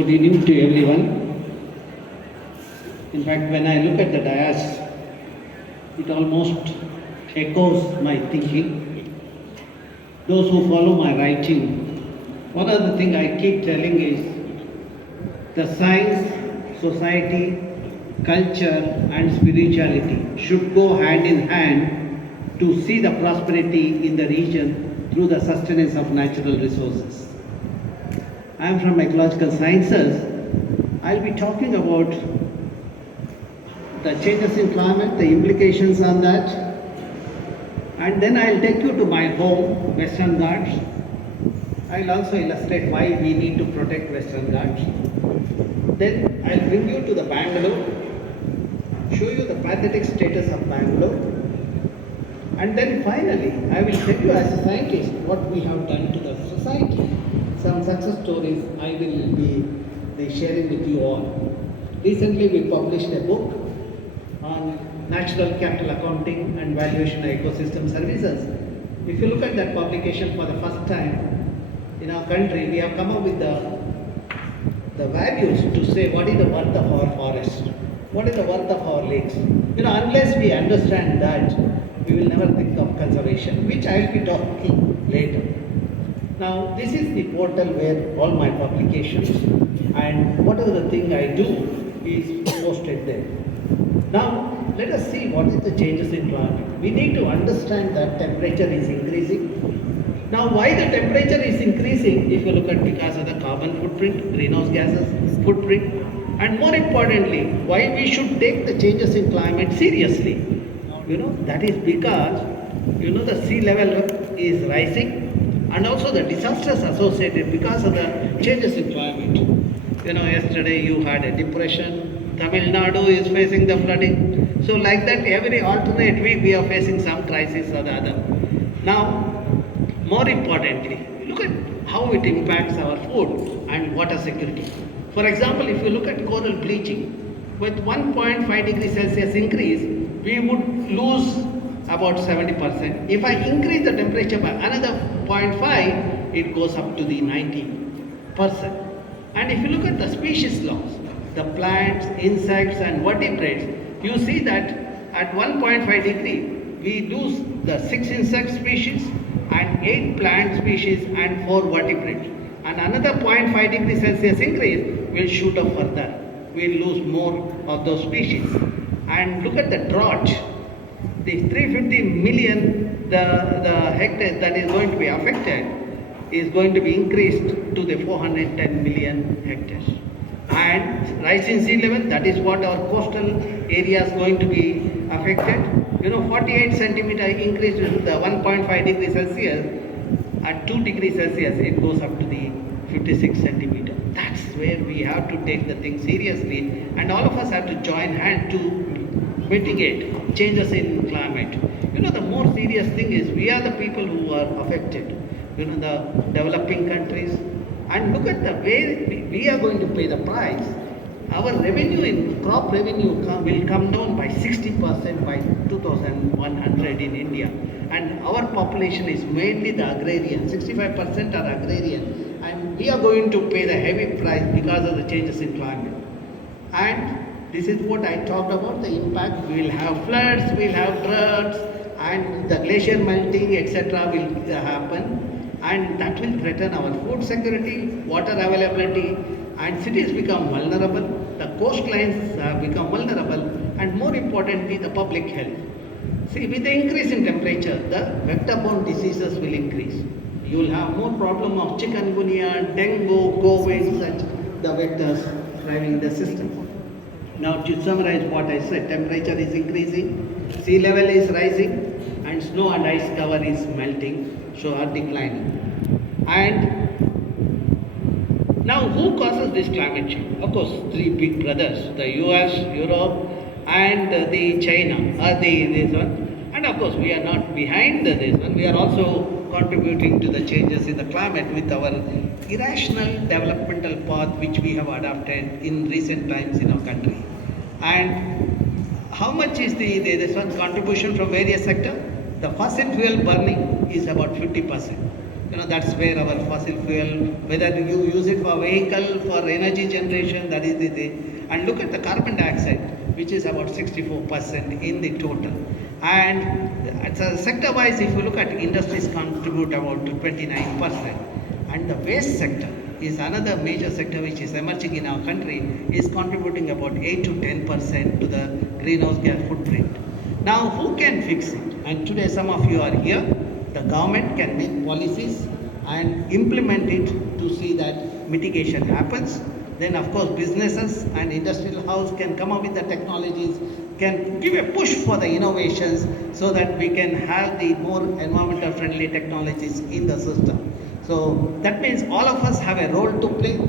Good evening to everyone. In fact, when I look at the dais, it almost echoes my thinking. Those who follow my writing, one of the things I keep telling is the science, society, culture, and spirituality should go hand in hand to see the prosperity in the region through the sustenance of natural resources. I am from ecological sciences. I'll be talking about the changes in climate, the implications on that, and then I'll take you to my home, Western Ghats. I'll also illustrate why we need to protect Western Ghats. Then I'll bring you to the Bangalore, show you the pathetic status of Bangalore, and then finally I will tell you as a scientist what we have done to the society. Some success stories I will be sharing with you all. Recently we published a book on natural capital accounting and valuation of ecosystem services. If you look at that publication for the first time in our country, we have come up with the values to say what is the worth of our forest, what is the worth of our lakes. Unless we understand that, we will never think of conservation, which I will be talking later. Now, this is the portal where all my publications and whatever the thing I do is posted there. Now, let us see what is the changes in climate. We need to understand that temperature is increasing. Now, why the temperature is increasing? If you look at because of the carbon footprint, greenhouse gases footprint, and more importantly, why we should take the changes in climate seriously. That is because, the sea level is rising. And also the disasters associated because of the changes in climate. Yesterday you had a depression, Tamil Nadu is facing the flooding. So like that every alternate week we are facing some crisis or the other. Now, more importantly, look at how it impacts our food and water security. For example, if you look at coral bleaching, with 1.5 degrees Celsius increase, we would lose about 70%. If I increase the temperature by another 0.5, it goes up to the 90%. And if you look at the species loss, the plants, insects and vertebrates, you see that at 1.5 degree, we lose the 6 insect species and 8 plant species and 4 vertebrates. And another 0.5 degrees Celsius increase will shoot up further. We'll lose more of those species. And look at the drought. The 350 million, the hectares that is going to be affected is going to be increased to the 410 million hectares. And rise in sea level, that is what our coastal area is going to be affected. 48 centimeter increase with the 1.5 degrees Celsius. At 2 degrees Celsius, it goes up to the 56 centimeter. That's where we have to take the thing seriously, and all of us have to join hand to mitigate changes in climate. The more serious thing is we are the people who are affected, the developing countries. And look at the way we are going to pay the price. Our revenue in crop revenue will come down by 60% by 2100 in India. And our population is mainly the agrarian, 65% are agrarian. And we are going to pay the heavy price because of the changes in climate. And this is what I talked about, the impact. We will have floods, we will have droughts, and the glacier melting, etc. will happen. And that will threaten our food security, water availability, and cities become vulnerable, the coastlines become vulnerable, and more importantly, the public health. See, with the increase in temperature, the vector-borne diseases will increase. You will have more problem of chikungunya, dengue, COVID, such the vectors driving the system. Now, to summarize what I said, temperature is increasing, sea level is rising, and snow and ice cover is melting, so are declining. And now, who causes this climate change? Of course, 3 big brothers: the US, Europe, and the China. This one, and of course, we are not behind this one. We are also contributing to the changes in the climate with our irrational developmental path which we have adopted in recent times in our country. And how much is this one contribution from various sectors? The fossil fuel burning is about 50%. That's where our fossil fuel, whether you use it for vehicle, for energy generation, that is the thing. And look at the carbon dioxide, which is about 64% in the total. And sector wise, if you look at industries contribute about to 29. And the waste sector is another major sector which is emerging in our country, is contributing about 8 to 10% to the greenhouse gas footprint. Now, who can fix it? And today some of you are here. The government can make policies and implement it to see that mitigation happens. Then of course businesses and industrial house can come up with the technologies, can give a push for the innovations so that we can have the more environmental friendly technologies in the system. So that means all of us have a role to play,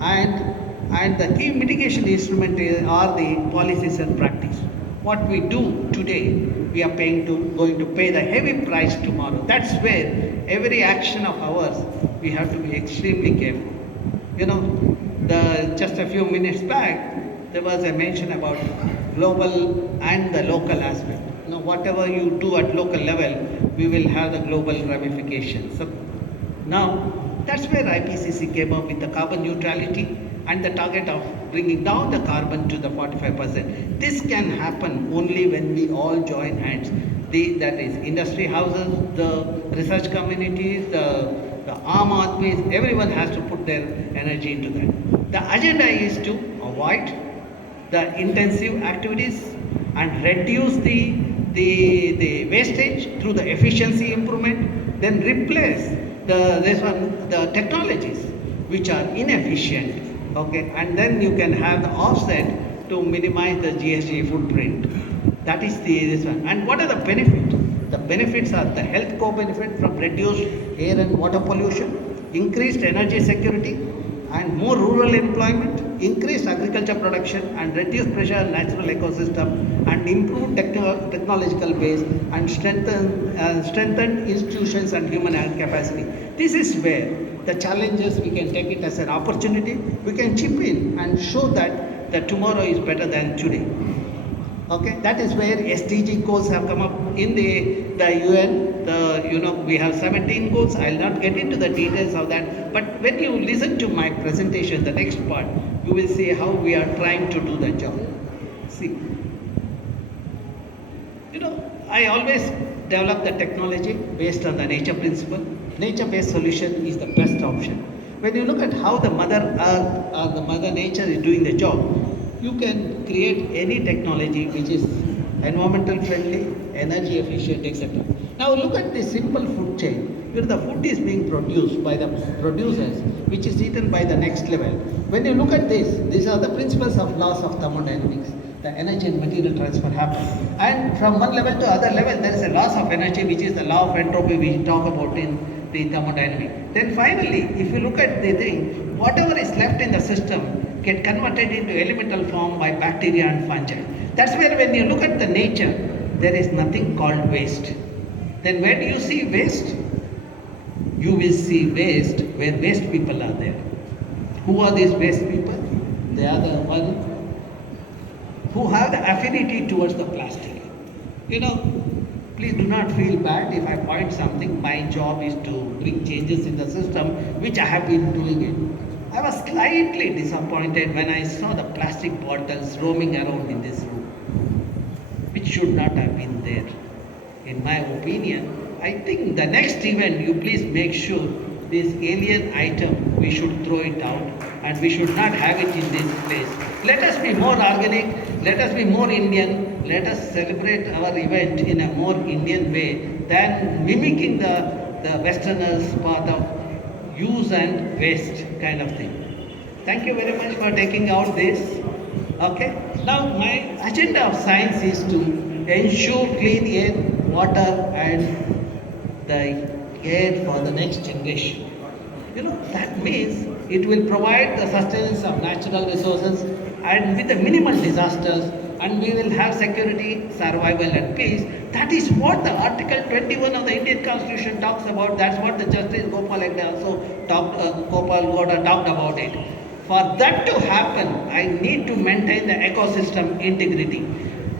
and the key mitigation instrument are the policies and practice. What we do today, we are going to pay the heavy price tomorrow. That's where every action of ours, we have to be extremely careful. Just a few minutes back, there was a mention about global and the local aspect. Whatever you do at local level, we will have the global ramifications. So now, that's where IPCC came up with the carbon neutrality and the target of bringing down the carbon to the 45%. This can happen only when we all join hands. That is industry houses, the research communities, the arm armies, everyone has to put their energy into that. The agenda is to avoid the intensive activities and reduce the wastage through the efficiency improvement, then replace the technologies which are inefficient. Okay, and then you can have the offset to minimize the GHG footprint. That is this one. And what are the benefits? The benefits are the health co-benefit from reduced air and water pollution, increased energy security, and more rural employment, increased agriculture production, and reduced pressure on natural ecosystem, and improved technological base, and strengthened institutions and human capacity. This is where the challenges, we can take it as an opportunity. We can chip in and show that the tomorrow is better than today. Okay, that is where SDG goals have come up in the UN. We have 17 goals. I'll not get into the details of that. But when you listen to my presentation, the next part, you will see how we are trying to do the job. See, I always develop the technology based on the nature principle. Nature-based solution is the best option. When you look at how the Mother Earth or the Mother Nature is doing the job, you can create any technology which is environmental friendly, energy efficient, etc. Now look at the simple food chain. The food is being produced by the producers, which is eaten by the next level. When you look at this, these are the principles of laws of thermodynamics. The energy and material transfer happens. And from one level to other level, there is a loss of energy, which is the law of entropy we talk about in the thermodynamics. Then finally, if you look at the thing, whatever is left in the system get converted into elemental form by bacteria and fungi. That's where when you look at the nature, there is nothing called waste. Then where do you see waste? You will see waste where waste people are there. Who are these waste people? They are the ones who have the affinity towards the plastic. Please do not feel bad if I point something. My job is to bring changes in the system, which I have been doing it. I was slightly disappointed when I saw the plastic bottles roaming around in this room, which should not have been there. In my opinion, I think the next event, you please make sure this alien item, we should throw it out and we should not have it in this place. Let us be more organic, let us be more Indian, let us celebrate our event in a more Indian way than mimicking the Westerners' path of use and waste kind of thing. Thank you very much for taking out this. Okay. Now my agenda of science is to ensure clean air, water and the air for the next generation. That means it will provide the sustenance of natural resources and with the minimal disasters, and we will have security, survival and peace. That is what the Article 21 of the Indian Constitution talks about. That's what the Justice Gopal Gowda talked about it. For that to happen, I need to maintain the ecosystem integrity.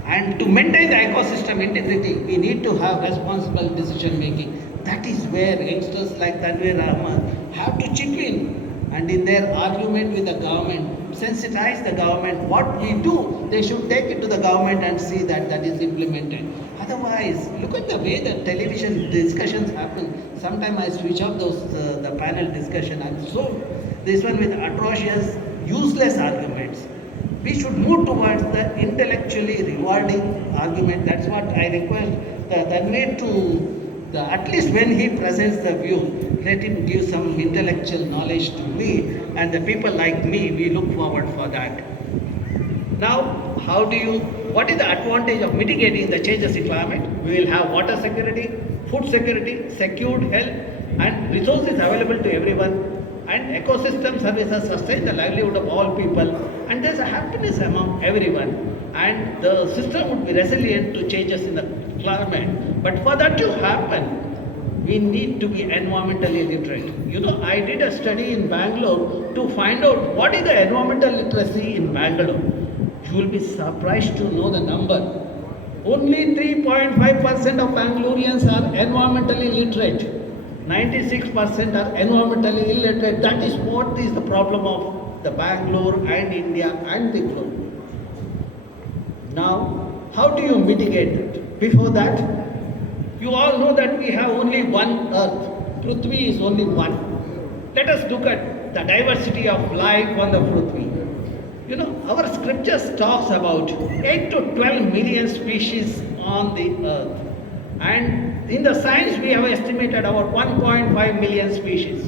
And to maintain the ecosystem integrity, we need to have responsible decision making. That is where youngsters like Tanvir Rahman have to chip in and in their argument with the government, sensitize the government. What we do, they should take it to the government and see that that is implemented. Otherwise, look at the way the television discussions happen. Sometimes I switch off those the panel discussion. And so this one with atrocious, useless arguments. We should move towards the intellectually rewarding argument. That's what I request the way to at least when he presents the view, let him give some intellectual knowledge to me and the people like me. We look forward for that. Now, what is the advantage of mitigating the changes in climate? We will have water security, food security, secured health and resources available to everyone, and ecosystem services sustain the livelihood of all people, and there's a happiness among everyone, and the system would be resilient to changes in the climate. But for that to happen, we need to be environmentally literate. You know, I did a study in Bangalore to find out what is the environmental literacy in Bangalore. You will be surprised to know the number. Only 3.5% of Bangaloreans are environmentally literate. 96% are environmentally illiterate. That is what is the problem of the Bangalore and India and the globe. Now, how do you mitigate it? Before that, you all know that we have only one earth. Prithvi is only one. Let us look at the diversity of life on the Prithvi. You know, our scriptures talks about 8 to 12 million species on the earth. And in the science we have estimated about 1.5 million species.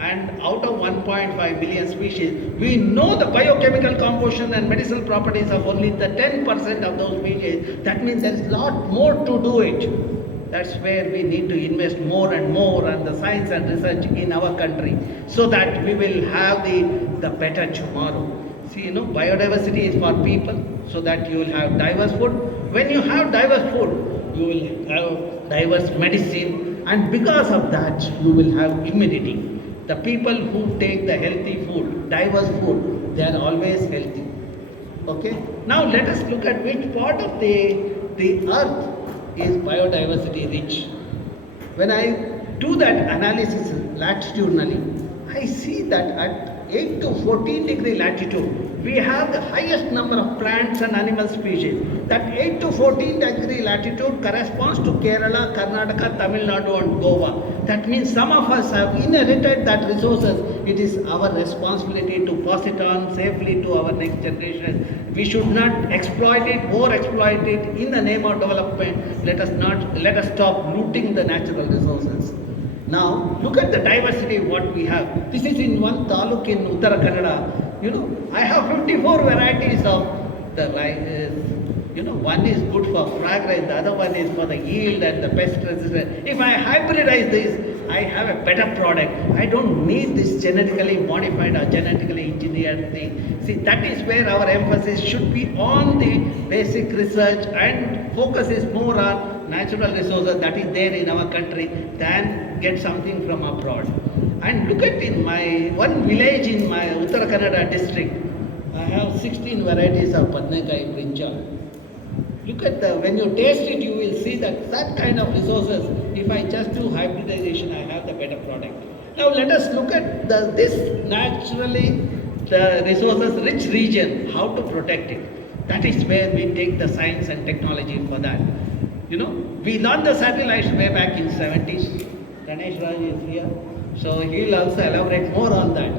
And out of 1.5 million species, we know the biochemical composition and medicinal properties of only the 10% of those species. That means there is a lot more to do it. That's where we need to invest more and more on the science and research in our country, so that we will have the better tomorrow. See, you know, biodiversity is for people, so that you will have diverse food. When you have diverse food, you will have diverse medicine, and because of that, you will have immunity. The people who take the healthy food, diverse food, they are always healthy. Okay? Now let us look at which part of the earth is biodiversity rich. When I do that analysis latitudinally, I see that at 8 to 14 degree latitude, we have the highest number of plants and animal species. That 8 to 14 degree latitude corresponds to Kerala, Karnataka, Tamil Nadu and Goa. That means some of us have inherited that resources. It is our responsibility to pass it on safely to our next generation. We should not exploit it, over-exploit it in the name of development. Let us stop looting the natural resources. Now, look at the diversity what we have. This is in one taluk in Uttara Kannada. You know, I have 54 varieties of the one is good for fragrance, the other one is for the yield and the pest resistance. If I hybridize this, I have a better product. I don't need this genetically modified or genetically engineered thing. See, that is where our emphasis should be on the basic research, and focus is more on natural resources that is there in our country than get something from abroad. And look at in my one village in my Uttara Kannada district, I have 16 varieties of Padnekai brinjal. Look at when you taste it, you will see that kind of resources, if I just do hybridization, I have the better product. Now let us look at this naturally the resources rich region, how to protect it. That is where we take the science and technology for that. You know, we launched the satellites way back in 70s. Ganesh Raj is here, so he will also elaborate more on that.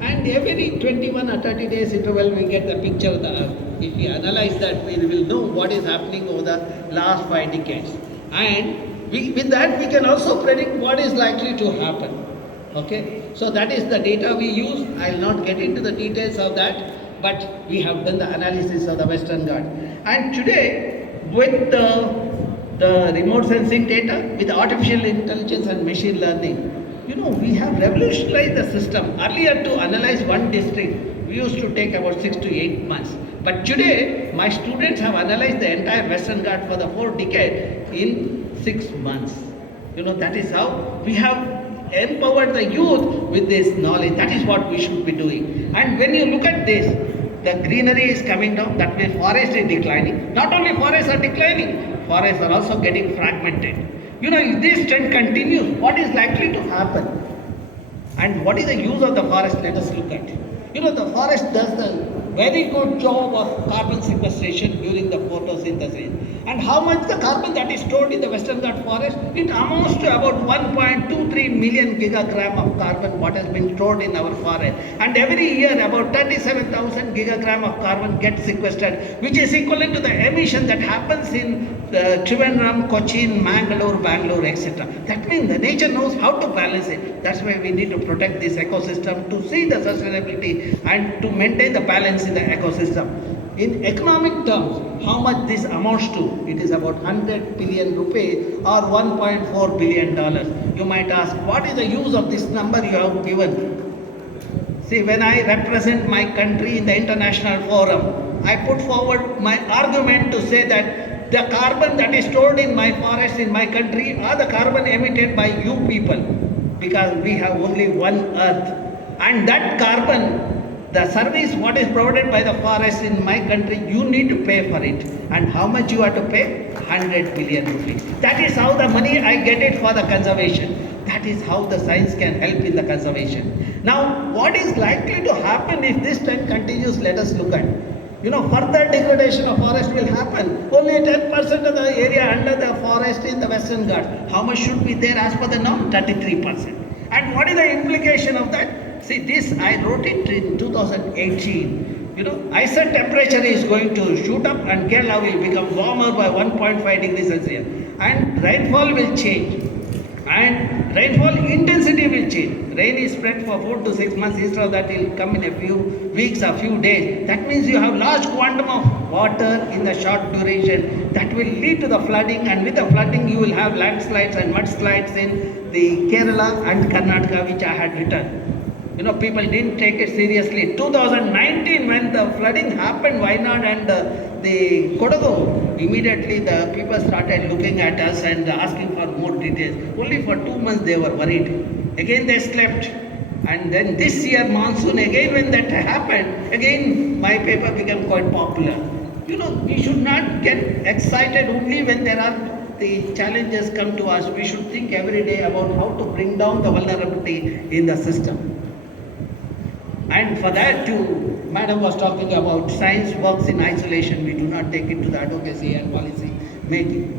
And every 21 or 30 days interval, we get the picture of the Earth. If we analyze that, we will know what is happening over the last 5 decades. And with that, we can also predict what is likely to happen. Okay? So that is the data we use. I will not get into the details of that, but we have done the analysis of the Western Ghats. And today, with the remote sensing data, with artificial intelligence and machine learning, you know, we have revolutionized the system. Earlier, to analyze one district, we used to take about 6 to 8 months. But today, my students have analyzed the entire Western Ghats for the 4 decades in 6 months. You know, that is how we have empowered the youth with this knowledge. That is what we should be doing. And when you look at this, the greenery is coming down, that means forest is declining. Not only forests are declining, forests are also getting fragmented. If this trend continues, what is likely to happen? And what is the use of the forest? Let us look at. The forest does the very good job of carbon sequestration during the photosynthesis. And how much the carbon that is stored in the Western Ghats forest? It amounts to about 1.23 million gigagram of carbon what has been stored in our forest. And every year about 37,000 gigagram of carbon gets sequestered, which is equivalent to the emission that happens in Trivandrum, Cochin, Bangalore, etc. That means the nature knows how to balance it. That's why we need to protect this ecosystem to see the sustainability and to maintain the balance in the ecosystem. In economic terms, how much this amounts to? It is about 100 billion rupees or $1.4 billion. You might ask, what is the use of this number you have given? See, when I represent my country in the international forum, I put forward my argument to say that the carbon that is stored in my forest in my country are the carbon emitted by you people, because we have only one earth. And that carbon, the service what is provided by the forest in my country, you need to pay for it. And how much you have to pay? 100 billion rupees. That is how the money I get it for the conservation. That is how the science can help in the conservation. Now, what is likely to happen if this trend continues? Let us look at. Further degradation of forest will happen. Only 10% of the area under the forest in the Western Ghats. How much should be there as per the norm? 33%. And what is the implication of that? See, this I wrote it in 2018. I said temperature is going to shoot up and Kerala will become warmer by 1.5 degrees Celsius. And rainfall will change. And rainfall intensity will change. Rain is spread for 4 to 6 months. Instead of that, it will come in a few weeks, a few days. That means you have large quantum of water in the short duration. That will lead to the flooding, and with the flooding, you will have landslides and mudslides in the Kerala and Karnataka, which I had written. People didn't take it seriously. 2019, when the flooding happened, Wayanad and the Kodagu, immediately the people started looking at us and asking for more details. Only for 2 months they were worried. Again they slept. And then this year monsoon, again when that happened, again my paper became quite popular. We should not get excited only when there are the challenges come to us. We should think every day about how to bring down the vulnerability in the system. And for that too, Madam was talking about science works in isolation. We do not take it to the advocacy and policy making.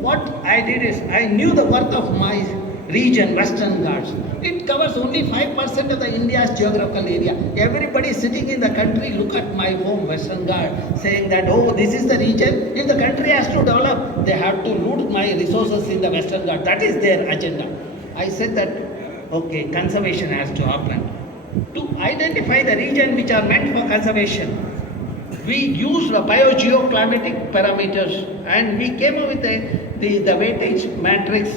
What I did is, I knew the worth of my region, Western Ghats. It covers only 5% of the India's geographical area. Everybody sitting in the country look at my home, Western Ghats, saying that, oh, this is the region. If the country has to develop, they have to loot my resources in the Western Ghats. That is their agenda. I said that, okay, conservation has to happen. To identify the region which are meant for conservation, we used the biogeoclimatic parameters and we came up with the weightage matrix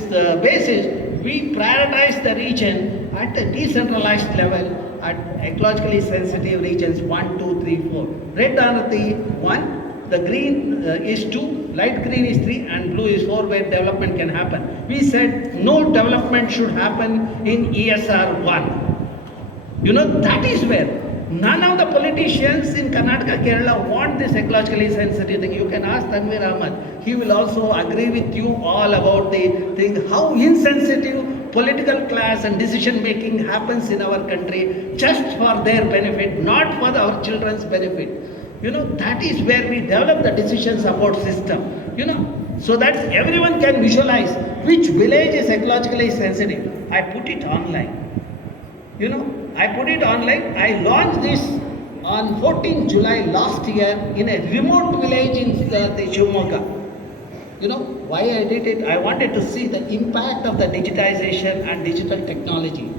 basis. We prioritize the region at a decentralized level at ecologically sensitive regions 1, 2, 3, 4. Red are the 1, the green is 2, light green is 3 and blue is 4 where development can happen. We said no development should happen in ESR 1. That is where none of the politicians in Karnataka, Kerala want this ecologically sensitive thing. You can ask Tanvir Ahmed. He will also agree with you all about the thing, how insensitive political class and decision making happens in our country just for their benefit, not for our children's benefit. That is where we develop the decision support system, so that everyone can visualize which village is ecologically sensitive. I put it online. I launched this on 14 July last year in a remote village in the Shivamogga. Why I did it? I wanted to see the impact of the digitization and digital technology.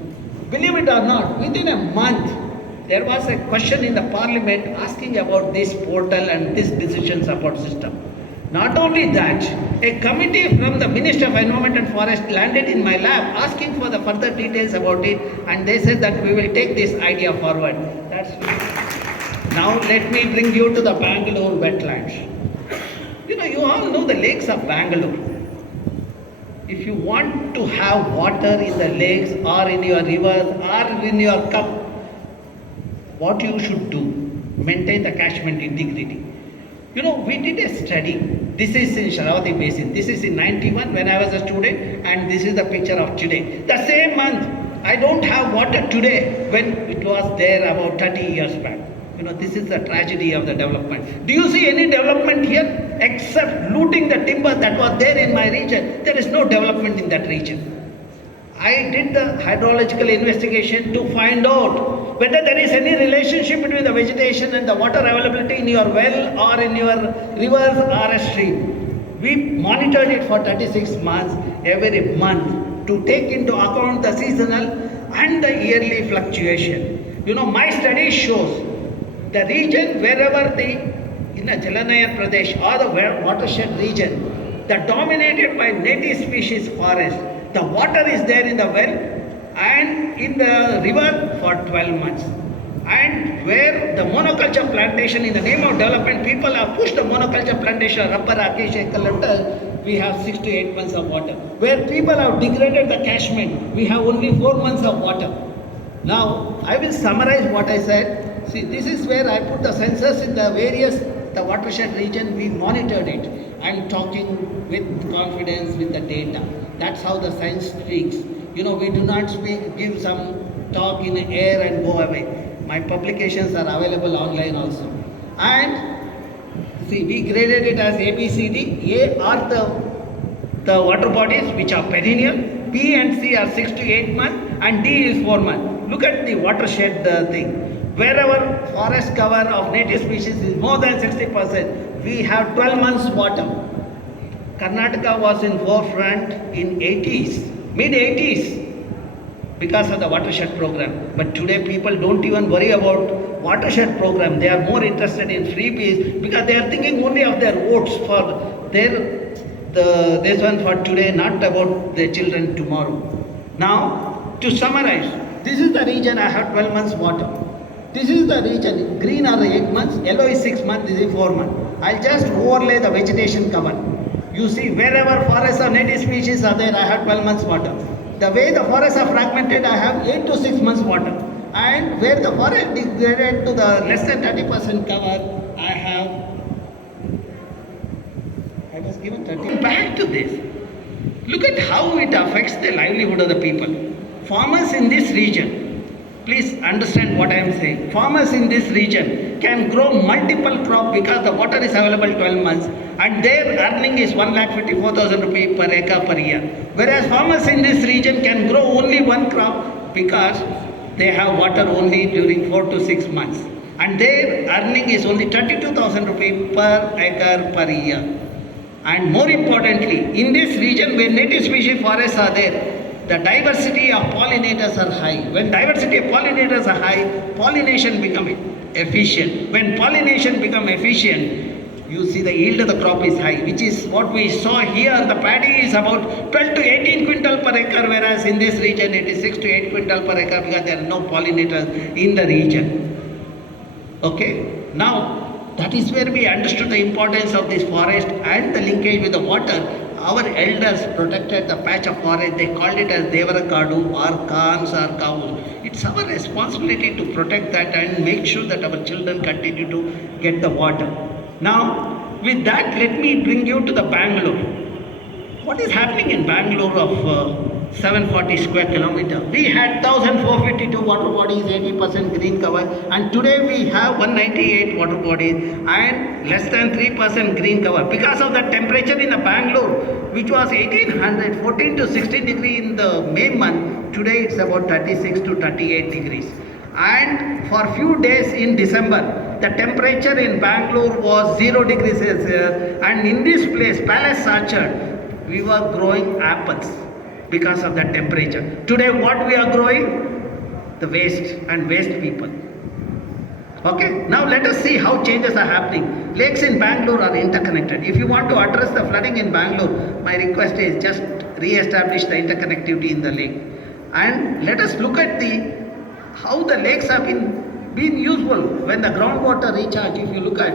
Believe it or not, within a month, there was a question in the parliament asking about this portal and this decision support system. Not only that, a committee from the Ministry of Environment and Forest landed in my lab asking for the further details about it, and they said that we will take this idea forward. Now let me bring you to the Bangalore wetlands. You all know the lakes of Bangalore. If you want to have water in the lakes or in your rivers or in your cup, what you should do? Maintain the catchment integrity. We did a study This is in Sharavati Basin. This is in 91 when I was a student, and this is the picture of today. The same month, I don't have water today when it was there about 30 years back. This is the tragedy of the development. Do you see any development here except looting the timber that was there in my region? There is no development in that region. I did the hydrological investigation to find out whether there is any relationship between the vegetation and the water availability in your well or in your rivers or a stream. We monitored it for 36 months, every month, to take into account the seasonal and the yearly fluctuation. My study shows the region wherever in the Jalanayar Pradesh or the watershed region, that dominated by native species forest, the water is there in the well and in the river for 12 months. And where the monoculture plantation, in the name of development, people have pushed the monoculture plantation, rubber, acacia, eucalyptus, we have 6 to 8 months of water. Where people have degraded the catchment, we have only 4 months of water. Now, I will summarize what I said. See, this is where I put the sensors in the watershed region. We monitored it. I'm talking with confidence with the data. That's how the science speaks. We do not give some talk in the air and go away. My publications are available online also. And see, we graded it as A, B, C, D. A are the water bodies which are perennial. B and C are 6 to 8 months, and D is 4 months. Look at the watershed thing. Wherever forest cover of native species is more than 60%, we have 12 months water. Karnataka was in forefront in 80s, mid-80s, because of the watershed program. But today people don't even worry about watershed program. They are more interested in freebies because they are thinking only of their votes for this one for today, not about their children tomorrow. Now, to summarize, this is the region I have 12 months water. This is the region, green are 8 months, yellow is 6 months, this is 4 months. I'll just overlay the vegetation cover. You see, wherever forests or native species are there, I have 12 months water. The way the forests are fragmented, I have 8 to 6 months water. And where the forest degraded to the less than 30% cover, I was given 30. Back to this. Look at how it affects the livelihood of the people. Farmers in this region, please understand what I am saying. Farmers in this region can grow multiple crops because the water is available 12 months and their earning is 1,54,000 rupees per acre per year. Whereas farmers in this region can grow only one crop because they have water only during 4 to 6 months. And their earning is only 32,000 rupees per acre per year. And more importantly, in this region where native species forests are there, the diversity of pollinators are high. When diversity of pollinators are high, pollination becomes efficient. When pollination becomes efficient, you see the yield of the crop is high, which is what we saw here. The paddy is about 12 to 18 quintal per acre, whereas in this region it is 6 to 8 quintal per acre because there are no pollinators in the region. Okay, now that is where we understood the importance of this forest and the linkage with the water. Our elders protected the patch of forest. They called it as Devarakadu or Khans or cows. It's our responsibility to protect that and make sure that our children continue to get the water. Now, with that, let me bring you to the Bangalore. What is happening in Bangalore of 740 square kilometer? We had 1,452 water bodies, 80% green cover, and today we have 198 water bodies and less than 3% green cover. Because of the temperature in the Bangalore, which was 1800, 14 to 16 degrees in the May month, today it's about 36 to 38 degrees. And for few days in December, the temperature in Bangalore was 0 degrees Celsius, and in this place, Palace Orchard, we were growing apples because of that temperature. Today what we are growing? The waste and waste people. Okay, now let us see how changes are happening. Lakes in Bangalore are interconnected. If you want to address the flooding in Bangalore, my request is just re-establish the interconnectivity in the lake. And let us look at how the lakes have been useful when the groundwater recharge. If you look at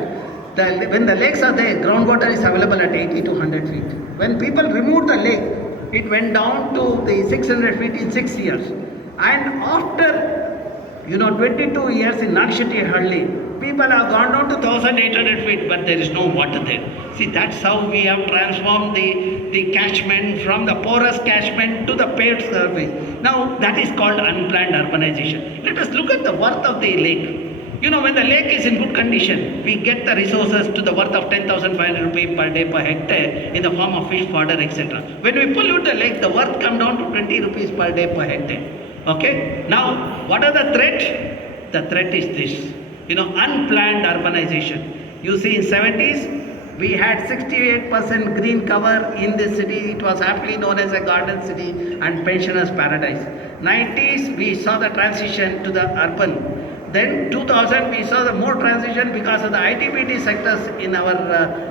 when the lakes are there, groundwater is available at 80 to 100 feet. When people removed the lake, it went down to the 600 feet in 6 years. And after 22 years in Nakshiti, people have gone down to 1,800 feet, but there is no water there. See, that's how we have transformed the catchment from the porous catchment to the paved surface. Now, that is called unplanned urbanization. Let us look at the worth of the lake. When the lake is in good condition, we get the resources to the worth of 10,500 rupees per day per hectare in the form of fish, fodder, etc. When we pollute the lake, the worth comes down to 20 rupees per day per hectare. Okay? Now, what are the threat? The threat is this. Unplanned urbanization. You see, in 70s, we had 68% green cover in this city. It was aptly known as a garden city and pensioners' paradise. 90s, we saw the transition to the urban. Then 2000 we saw the more transition because of the ITBT sectors in our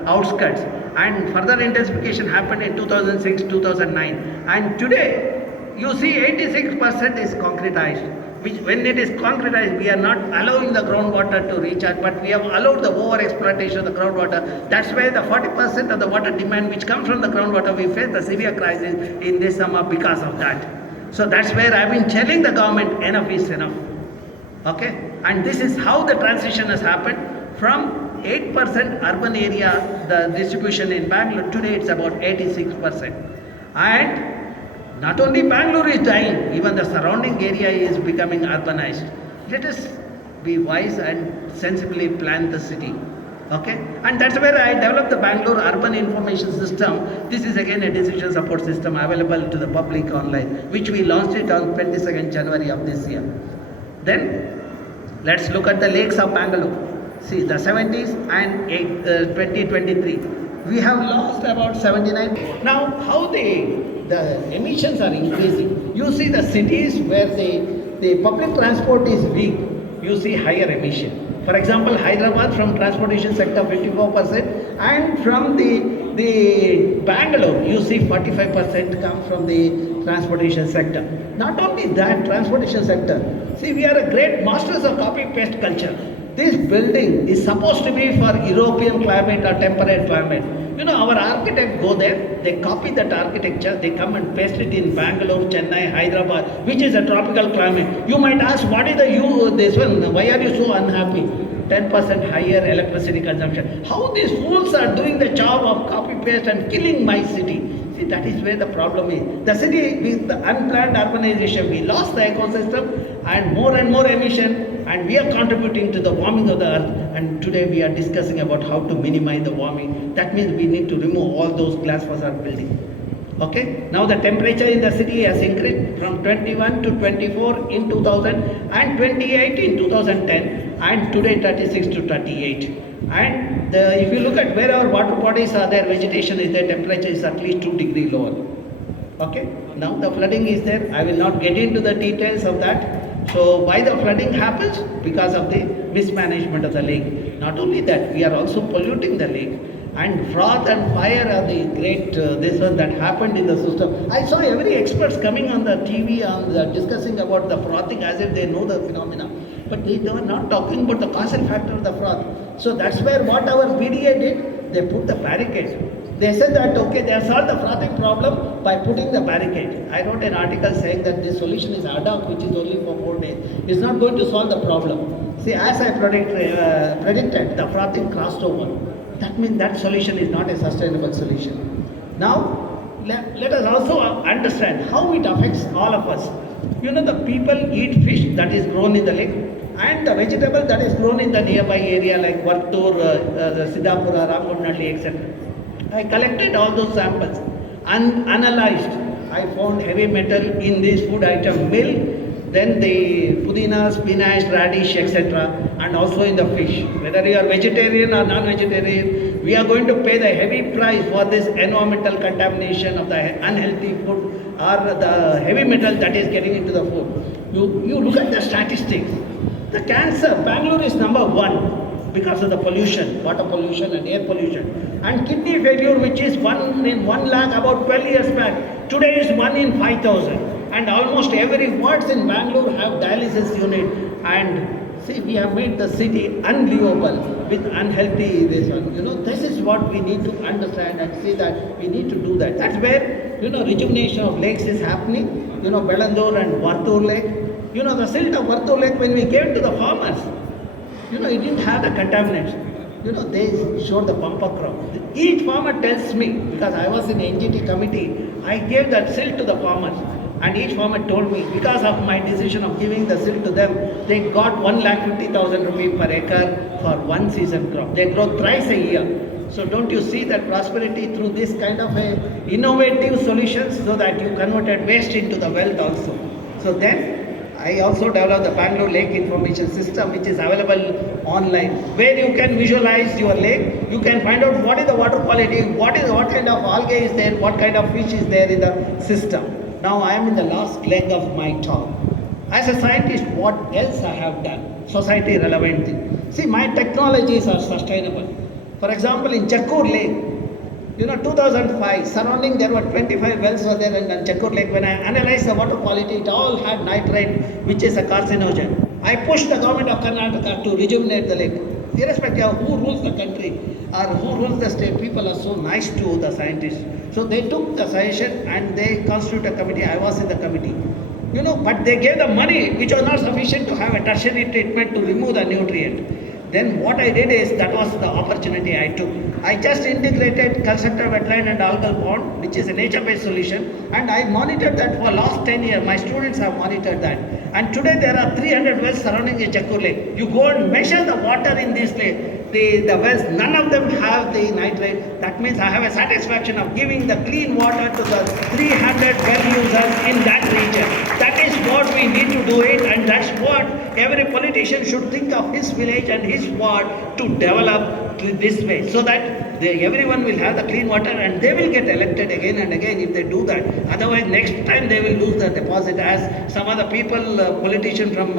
outskirts, and further intensification happened in 2006, 2009, and today you see 86% is concretized, which when it is concretized we are not allowing the groundwater to recharge, but we have allowed the over exploitation of the groundwater. That's why the 40% of the water demand which comes from the groundwater, we face the severe crisis in this summer because of that. So that's where I've been telling the government enough is enough. Okay, and this is how the transition has happened from 8% urban area, the distribution in Bangalore. Today it's about 86%. And not only Bangalore is dying, even the surrounding area is becoming urbanized. Let us be wise and sensibly plan the city. Okay, and that's where I developed the Bangalore Urban Information System. This is again a decision support system available to the public online, which we launched it on 22nd January of this year. Then let's look at the lakes of Bangalore. See, the 70s and 2023, we have lost about 79. Now, how the emissions are increasing. You see the cities where the public transport is weak, you see higher emission. For example, Hyderabad from transportation sector 54%, and from the Bangalore you see 45% come from the transportation sector. Not only that, transportation sector. See, we are a great masters of copy-paste culture. This building is supposed to be for European climate or temperate climate. Our architects go there, they copy that architecture, they come and paste it in Bangalore, Chennai, Hyderabad, which is a tropical climate. You might ask, what is this one? Why are you so unhappy? 10% higher electricity consumption. How these fools are doing the job of copy-paste and killing my city? See, that is where the problem is. The city, with the unplanned urbanization, we lost the ecosystem and more emission, and we are contributing to the warming of the earth. And today we are discussing about how to minimize the warming. That means we need to remove all those glass facade buildings. Okay, now the temperature in the city has increased from 21 to 24 in 2000 and 28 in 2010, and today 36 to 38. And if you look at where our water bodies are there, vegetation is there, temperature is at least 2 degrees lower. Okay, now the flooding is there. I will not get into the details of that. So why the flooding happens? Because of the mismanagement of the lake. Not only that, we are also polluting the lake. And froth and fire are the great this one that happened in the system. I saw every experts coming on the TV and discussing about the frothing as if they know the phenomena. But they were not talking about the causal factor of the froth. So that's where what our BDA did, they put the barricades. They said that, okay, they have solved the frothing problem by putting the barricade. I wrote an article saying that this solution is ad hoc, which is only for 4 days. It's not going to solve the problem. See, as I predicted, the frothing crossed over. That means that solution is not a sustainable solution. Now, let us also understand how it affects all of us. The people eat fish that is grown in the lake, and the vegetable that is grown in the nearby area like Vartur, Siddhapura, Ramgundnalli, etc. I collected all those samples and analyzed. I found heavy metal in this food item, milk, then the pudina, spinach, radish, etc. and also in the fish. Whether you are vegetarian or non-vegetarian, we are going to pay the heavy price for this environmental contamination of the unhealthy food or the heavy metal that is getting into the food. You look at the statistics. The cancer, Bangalore is number 1 because of the pollution, water pollution and air pollution. And kidney failure, which is 1 in 1 lakh about 12 years back, today is 1 in 5,000. And almost every wards in Bangalore have dialysis unit. And see, we have made the city unlivable with unhealthy this one. This is what we need to understand and see that we need to do that. That's where, rejuvenation of lakes is happening. Bellandur and Vartur Lake. The silt of Vartu Lake, when we gave to the farmers, it didn't have the contaminants. They showed the bumper crop. Each farmer tells me, because I was in the NGT committee, I gave that silt to the farmers. And each farmer told me, because of my decision of giving the silt to them, they got 1,50,000 rupees per acre for one season crop. They grow thrice a year. So don't you see that prosperity through this kind of innovative solutions, so that you converted waste into the wealth also. So then I also developed the Bangalore Lake Information System, which is available online, where you can visualize your lake. You can find out what is the water quality, what kind of algae is there, what kind of fish is there in the system. Now I am in the last leg of my talk. As a scientist, what else I have done? Society relevant thing. See, my technologies are sustainable. For example, in Chakkur Lake, 2005, surrounding there were 25 wells were there in Chakkur Lake. When I analyzed the water quality, it all had nitrate, which is a carcinogen. I pushed the government of Karnataka to rejuvenate the lake. Irrespective of who rules the country or who rules the state, people are so nice to the scientists. So they took the suggestion and they constituted a committee. I was in the committee. But they gave the money, which was not sufficient to have a tertiary treatment to remove the nutrient. Then what I did is, that was the opportunity I took. I just integrated constructed wetland and algal pond, which is a nature-based solution, and I monitored that for last 10 years. My students have monitored that. And today there are 300 wells surrounding the Chakkur Lake. You go and measure the water in this lake. The wells, none of them have the nitrate. That means I have a satisfaction of giving the clean water to the 300 well users in that region. That is what we need to do it, and that's what every politician should think of his village and his ward to develop this way, so that everyone will have the clean water and they will get elected again and again if they do that. Otherwise, next time they will lose the deposit, as some other people, politician from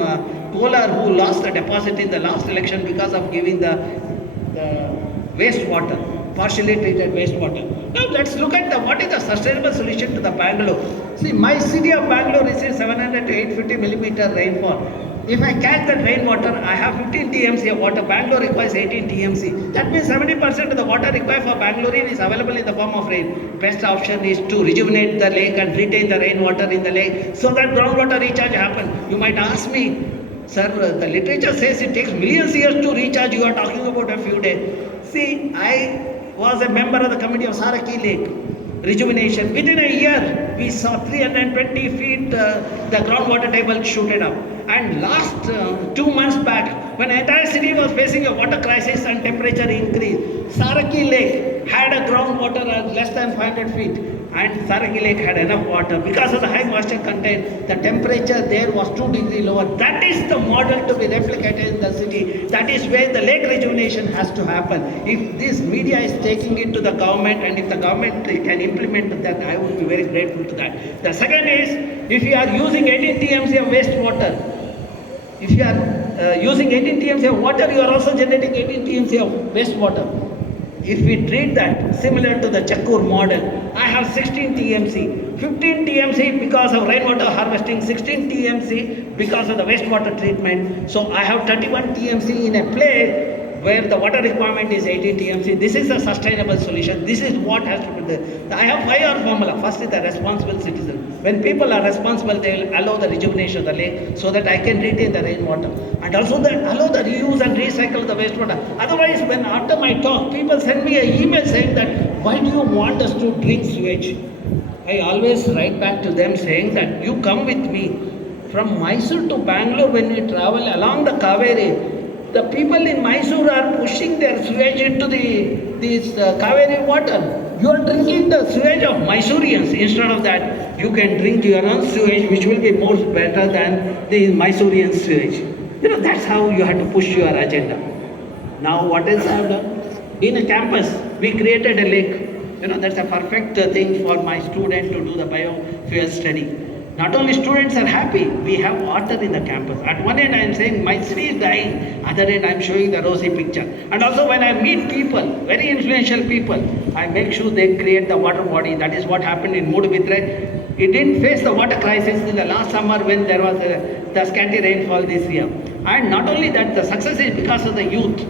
Kolar, who lost the deposit in the last election because of giving the wastewater, partially treated wastewater. Now let's look at what is the sustainable solution to the Bangalore. See, my city of Bangalore receives 700 to 850 millimeter rainfall. If I catch that rainwater, I have 15 TMC of water. Bangalore requires 18 TMC. That means 70% of the water required for Bangalorean is available in the form of rain. Best option is to rejuvenate the lake and retain the rainwater in the lake, so that groundwater recharge happen. You might ask me, sir, the literature says it takes millions years to recharge. You are talking about a few days. See, I was a member of the committee of Saraki Lake rejuvenation. Within a year, we saw 320 feet the groundwater table shooted up. And last 2 months back, when the entire city was facing a water crisis and temperature increase, Saraki Lake had a groundwater at less than 500 feet. And Saraki Lake had enough water. Because of the high moisture content, the temperature there was 2 degrees lower. That is the model to be replicated in the city. That is where the lake rejuvenation has to happen. If this media is taking it to the government, and if the government can implement that, I would be very grateful to that. The second is, if you are using 18 TMC of wastewater, if you are using 18 TMC of water, you are also generating 18 TMC of wastewater. If we treat that similar to the Chakkur model, I have 16 TMC, 15 TMC because of rainwater harvesting, 16 TMC because of the wastewater treatment. So I have 31 TMC in a place where the water requirement is 18 TMC. This is a sustainable solution. This is what has to be done. I have 5R formula. First is the responsible citizen. When people are responsible, they will allow the rejuvenation of the lake so that I can retain the rainwater. And also allow the reuse and recycle the wastewater. Otherwise, when after my talk, people send me an email saying that, why do you want us to drink sewage? I always write back to them saying that you come with me. From Mysore to Bangalore, when we travel along the Kaveri, the people in Mysore are pushing their sewage into this Kaveri water. You are drinking the sewage of Mysoreans. Instead of that, you can drink your own sewage, which will be more better than the Mysorean sewage. That's how you have to push your agenda. Now, what else I have done? In a campus, we created a lake. That's a perfect thing for my student to do the biofuel study. Not only students are happy, we have water in the campus. At one end I am saying my city is dying, other end I am showing the rosy picture. And also when I meet people, very influential people, I make sure they create the water body. That is what happened in Moodubitre. It didn't face the water crisis in the last summer when there was the scanty rainfall this year. And not only that, the success is because of the youth.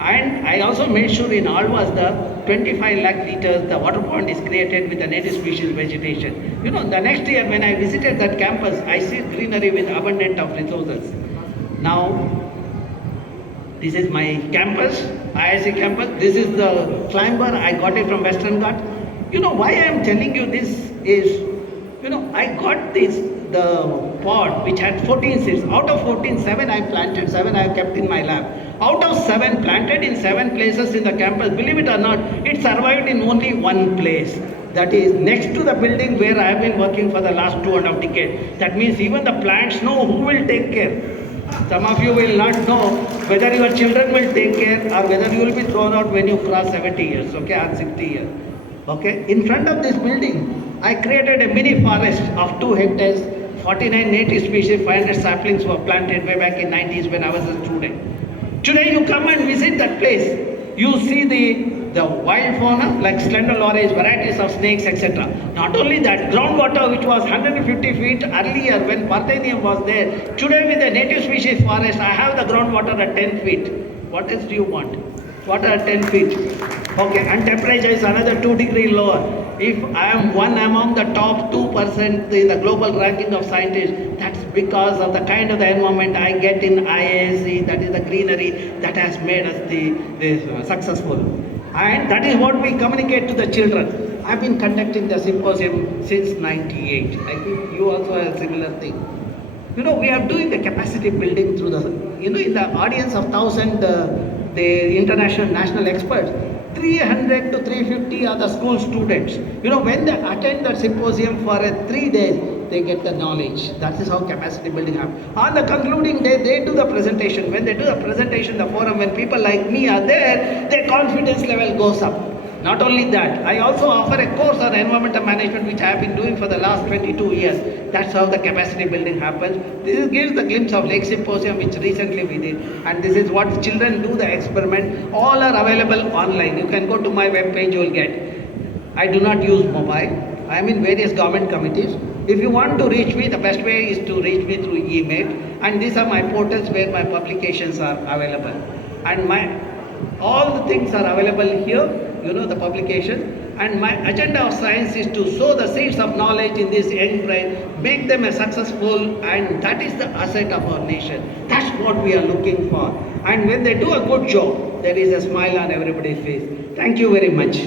And I also made sure in Alva's the 25 lakh liters, the water pond is created with the native species vegetation. You know, the next year when I visited that campus, I see greenery with abundant of resources. Now, this is my campus, IISC campus. This is the climber. I got it from Western Ghats. You know why I am telling you this is, you know, I got the pod which had 14 seeds. Out of 14, 7 I planted, 7 I kept in my lab. Out of 7 planted in 7 places in the campus, believe it or not, it survived in only one place. That is next to the building where I have been working for the last 2.5 decades. That means even the plants know who will take care. Some of you will not know whether your children will take care or whether you will be thrown out when you cross 70 years, okay, or 60 years. Okay, in front of this building, I created a mini forest of 2 hectares, 49 native species, 500 saplings were planted way back in 90s when I was a student. Today you come and visit that place, you see the wild fauna like slender lories, varieties of snakes, etc. Not only that, groundwater which was 150 feet earlier when Parthenium was there, today with the native species forest, I have the groundwater at 10 feet. What else do you want? Water at 10 feet. Okay, and temperature is another 2 degrees lower. If I am one among the top 2% in the global ranking of scientists, that's because of the kind of the environment I get in IISC, that is the greenery that has made us successful. And that is what we communicate to the children. I've been conducting the symposium since 98. I think you also have a similar thing. You know, we are doing the capacity building through the, you know, in the audience of 1,000, the international, national experts, 300 to 350 are the school students. You know, when they attend the symposium for 3 days, they get the knowledge. That is how capacity building happens. On the concluding day, they do the presentation. When they do the presentation, the forum, when people like me are there, their confidence level goes up. Not only that, I also offer a course on environmental management which I have been doing for the last 22 years. That's how the capacity building happens. This gives the glimpse of Lake Symposium which recently we did. And this is what children do the experiment. All are available online. You can go to my webpage, you will get. I do not use mobile. I am in various government committees. If you want to reach me, the best way is to reach me through email. And these are my portals where my publications are available. And all the things are available here. You know, the publication, and my agenda of science is to sow the seeds of knowledge in this young brain, make them a successful, and that is the asset of our nation. That's what we are looking for. And when they do a good job, there is a smile on everybody's face. Thank you very much.